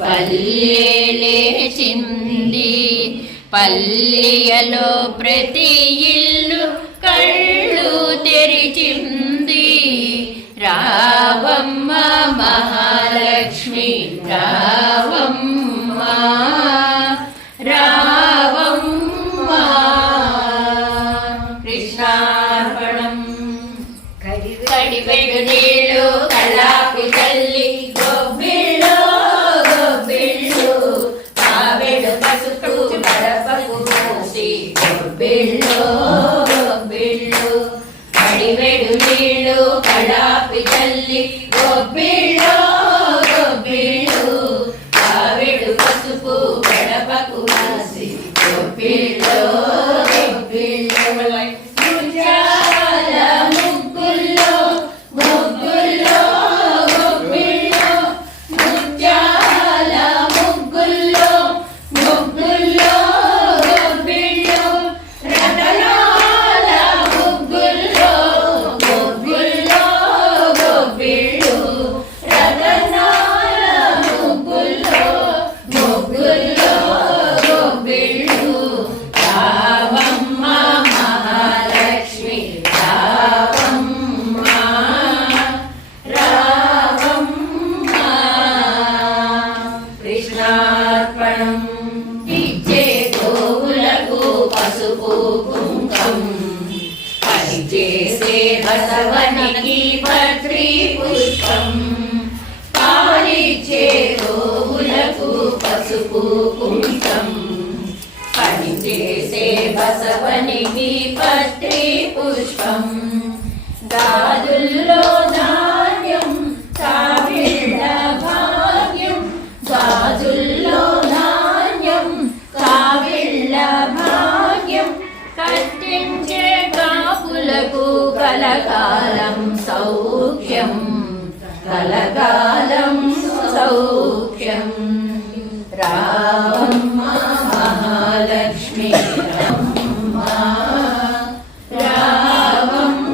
పల్లె లేచింది. పల్లెలో ప్రతి ఇల్లు కళ్ళు తెరిచింది. రావమ్మ మహాలక్ష్మి రావమ్మ రావమ్మ. కృష్ణార్పణం. కడివెడు నీళ్ళు కళాపు తల్లి గొబ్బిళ్ళు గొబ్బిళ్ళు కావెడు పసుపు గడపకు పోసి గొబ్బిళ్ళు గొబ్బిళ్ళు. కడివెడు నీళ్ళు కళాపు తల్లి గొబ్బిళ్ళు గొబ్బిళ్ళు కావెడు పసుపు గడపకు పోసి గొబ్బిళ్ళు గొబ్బిళ్ళు. ఇచ్చే గోవులకు పసుపు కుంకం పనిచేసే బసవనికి పత్రి పుష్పం. పాలిచ్చే గోవులకు పసుపు కుంకం పనిచేసే బసవనికి పత్రి పుష్పం. గాదుల్లో ధాన్యం కావిళ్ళ భాగ్యం. గాజుల్లో ధాన్యం కావిళ్ళ భాగ్యం. కట్టించే కాపులకు కలకాలం సౌఖ్యం కలకాలం సౌఖ్యం. రావమ్మ మహాలక్ష్మి రావమ్మ రావమ్మ.